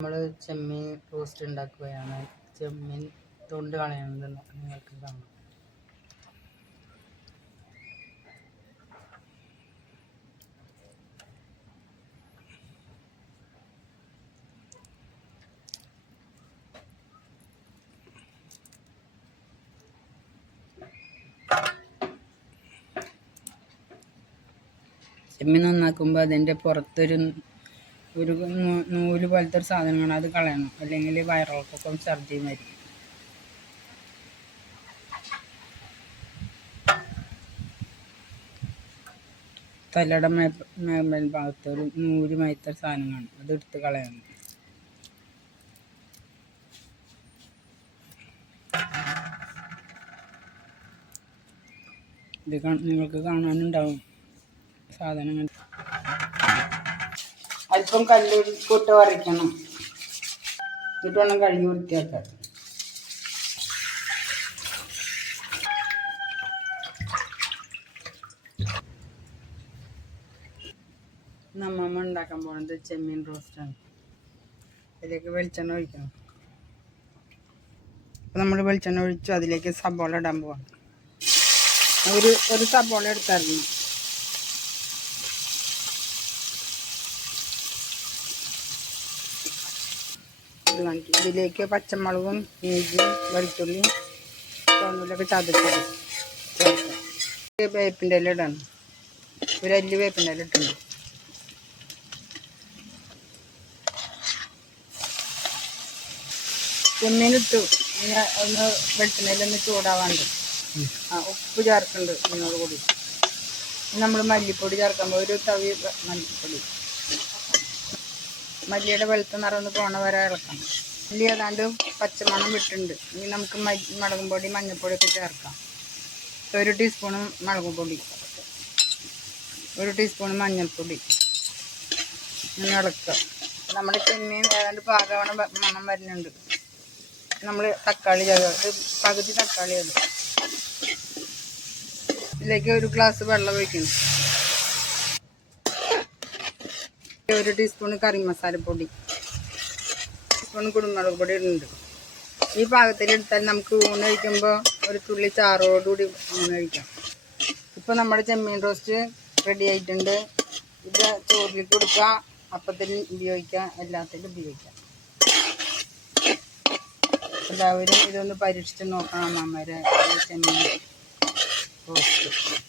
നമ്മൾ ചെമ്മീൻ റോസ്റ്റ് ഉണ്ടാക്കുകയാണ്. ചെമ്മീൻ തൊണ്ട് കളയുന്നത് നിങ്ങൾക്ക് കാണാം. ചെമ്മീൻ നന്നാക്കുമ്പോൾ അതിൻ്റെ പുറത്തൊരു നൂല് പോലത്തെ ഒരു സാധനമാണ്, അത് കളയണം. അല്ലെങ്കിൽ വയറിളക്കം ഛർദിയും വരും. തലയുടെ മേൽ ഭാഗത്ത് ഒരു നൂല് മയത്ത സാധനമാണ്, അത് എടുത്ത് കളയണം. ഇത് നിങ്ങൾക്ക് കാണാനുണ്ടാവും സാധനങ്ങൾ. അല്പം കല്ലുപ്പിട്ട് വരയ്ക്കണം, എന്നിട്ട് വേണം കഴുകി വൃത്തിയാക്കാൻ. നമ്മമ്മ ഉണ്ടാക്കാൻ പോകുന്നത് ചെമ്മീൻ റോസ്റ്റാണ്. അതിലേക്ക് വെളിച്ചെണ്ണ ഒഴിക്കണം. അപ്പോൾ നമ്മൾ വെളിച്ചെണ്ണ ഒഴിച്ചു, അതിലേക്ക് സബോള ഇടാൻ പോവാണ്. ഒരു സബോള എടുത്തായിരുന്നു. ഇതിലേക്ക് പച്ചമുളകും ഇഞ്ചിയും വെളുത്തുള്ളിയും ചുവന്നുള്ളിയൊക്കെ ചതച്ചത് ചേർക്കാം. വേപ്പിൻ്റെ ഇല ഇടണം. ഒരു അല്ലി വേപ്പിൻ്റെ ഇല ഇട്ടുണ്ട്. ചെമ്മീനിട്ടു. ഒന്ന് വെളിച്ചെണ്ണയിലൊന്ന് ചൂടാവാണ്ട് ഉപ്പ് ചേർക്കുന്നുണ്ട്. ഇതിനോട് കൂടി നമ്മൾ മല്ലിപ്പൊടി ചേർക്കുമ്പോൾ ഒരു തവി മല്ലിപ്പൊടി, മല്ലിയുടെ വെളുത്ത നിറം ഒന്ന് പോണ വരെ ഇളക്കണം. മല്ലി ഏതാണ്ട് പച്ചമണം വിട്ടുണ്ട്. ഇനി നമുക്ക് മുളകും പൊടി മഞ്ഞൾപ്പൊടിയൊക്കെ ചേർക്കാം. 1 ടീസ്പൂണ് മുളക് പൊടി, 1 ടീസ്പൂണ് മഞ്ഞൾപ്പൊടി. ഇങ്ങനെ ഇളക്കുക. നമ്മുടെ ചെമ്മീൻ ഏതാണ്ട് പാകവണ മണം വരുന്നുണ്ട്. നമ്മൾ തക്കാളി ചേർക്കുക. പകുതി തക്കാളി അത്. ഇതിലേക്ക് 1 ഗ്ലാസ് വെള്ളം ഒഴിക്കണം. 1 ടീസ്പൂണ് കറി മസാലപ്പൊടി, ടീസ്പൂണ് കുരുമുളക് പൊടി ഇടുന്നുണ്ട്. ഈ പാകത്തിലെടുത്താൽ നമുക്ക് ഊണ് കഴിക്കുമ്പോൾ ഒരു തുള്ളി ചാറോടുകൂടി ഊണ് കഴിക്കാം. ഇപ്പോൾ നമ്മുടെ ചെമ്മീൻ റോസ്റ്റ് റെഡി ആയിട്ടുണ്ട്. ഇത് ചോറിൽ കൊടുക്കുക, അപ്പത്തിൽ ഉപയോഗിക്കാം, എല്ലാത്തിലും ഉപയോഗിക്കാം. എല്ലാവരും ഇതൊന്ന് പരീക്ഷിച്ച് നോക്കണം. അമ്മമാരെ ചെമ്മീൻ റോസ്റ്റ്.